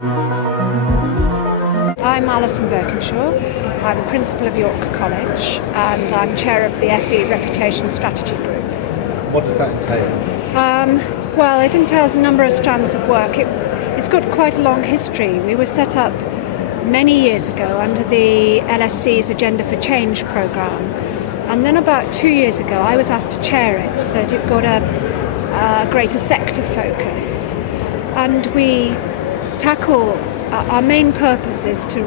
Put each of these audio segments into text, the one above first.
I'm Alison Birkinshaw. I'm Principal of York College and I'm Chair of the FE Reputation Strategy Group. What does that entail? Well, it entails a number of strands of work. It's got quite a long history. We were set up many years ago under the LSC's Agenda for Change programme. And then about 2 years ago, I was asked to chair it so that it got a greater sector focus. And we tackle, our main purpose is to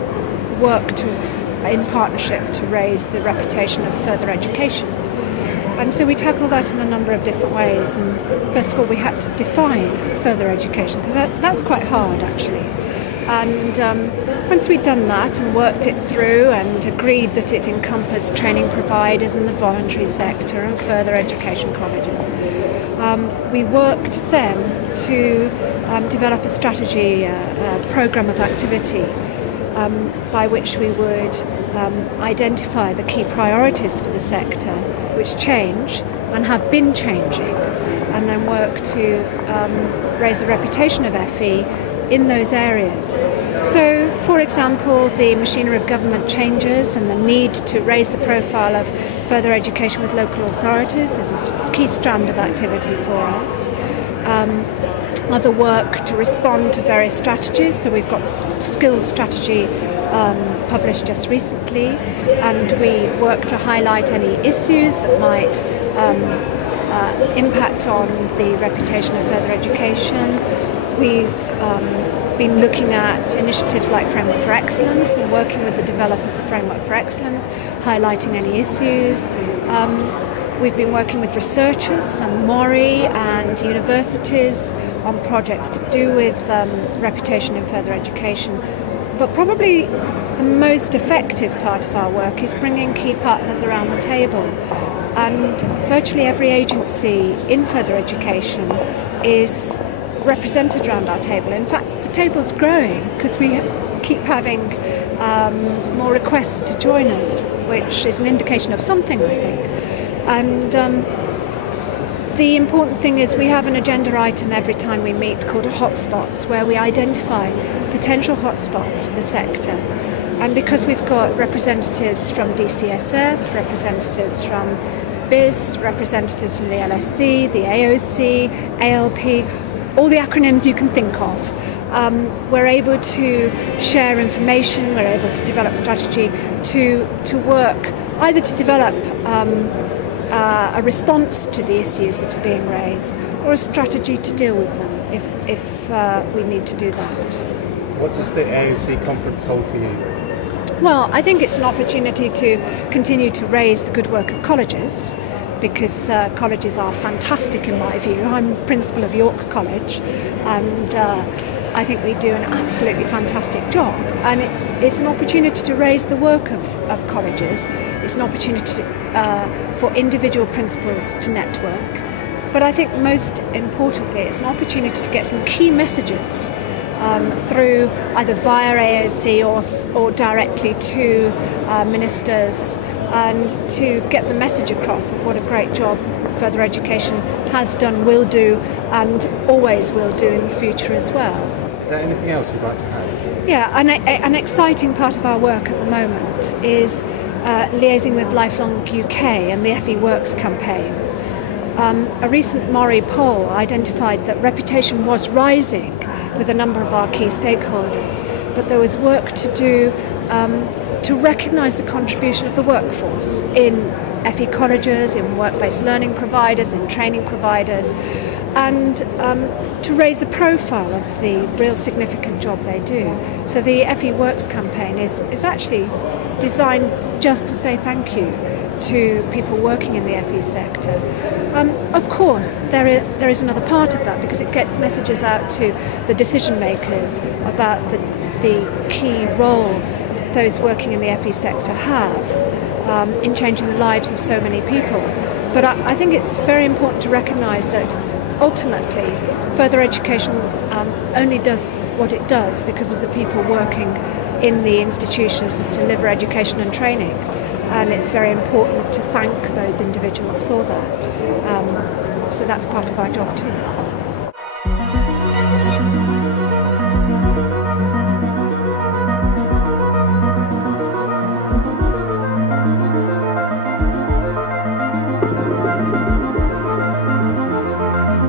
work in partnership to raise the reputation of further education. And so we tackle that in a number of different ways. And first of all, we had to define further education, because that's quite hard, actually. And once we'd done that and worked it through and agreed that it encompassed training providers in the voluntary sector and further education colleges, we worked then to develop a strategy, a programme of activity by which we would identify the key priorities for the sector, which change and have been changing, and then work to raise the reputation of FE in those areas. So, for example, the machinery of government changes and the need to raise the profile of further education with local authorities is a key strand of activity for us. Other work to respond to various strategies, so we've got the skills strategy published just recently, and we work to highlight any issues that might impact on the reputation of further education. We've been looking at initiatives like Framework for Excellence and working with the developers of Framework for Excellence, highlighting any issues. We've been working with researchers and MORI and universities on projects to do with reputation in further education. But probably the most effective part of our work is bringing key partners around the table. And virtually every agency in further education is represented around our table. In fact, the table's growing because we keep having more requests to join us, which is an indication of something, I think. And the important thing is we have an agenda item every time we meet called hotspots, where we identify potential hotspots for the sector. And because we've got representatives from DCSF, representatives from BIS, representatives from the LSC, the AOC, ALP, all the acronyms you can think of, we're able to share information, we're able to develop strategy to work either to develop a response to the issues that are being raised, or a strategy to deal with them if we need to do that. What does the AOC conference hold for you? Well, I think it's an opportunity to continue to raise the good work of colleges, because colleges are fantastic in my view. I'm Principal of York College, and I think we do an absolutely fantastic job. And it's an opportunity to raise the work of colleges. It's an opportunity for individual principals to network. But I think most importantly, it's an opportunity to get some key messages through either via AOC or directly to ministers, and to get the message across of what a great job further education has done, will do, and always will do in the future as well. Is there anything else you'd like to add? Yeah, an exciting part of our work at the moment is liaising with Lifelong UK and the FE Works campaign. A recent MORI poll identified that reputation was rising with a number of our key stakeholders, but there was work to do to recognise the contribution of the workforce in FE colleges, in work-based learning providers, in training providers, and to raise the profile of the real significant job they do. So the FE Works campaign is actually designed just to say thank you to people working in the FE sector. Of course, there is another part of that, because it gets messages out to the decision makers about the key role those working in the FE sector have in changing the lives of so many people. But I think it's very important to recognise that ultimately further education only does what it does because of the people working in the institutions that deliver education and training. And it's very important to thank those individuals for that. So that's part of our job too.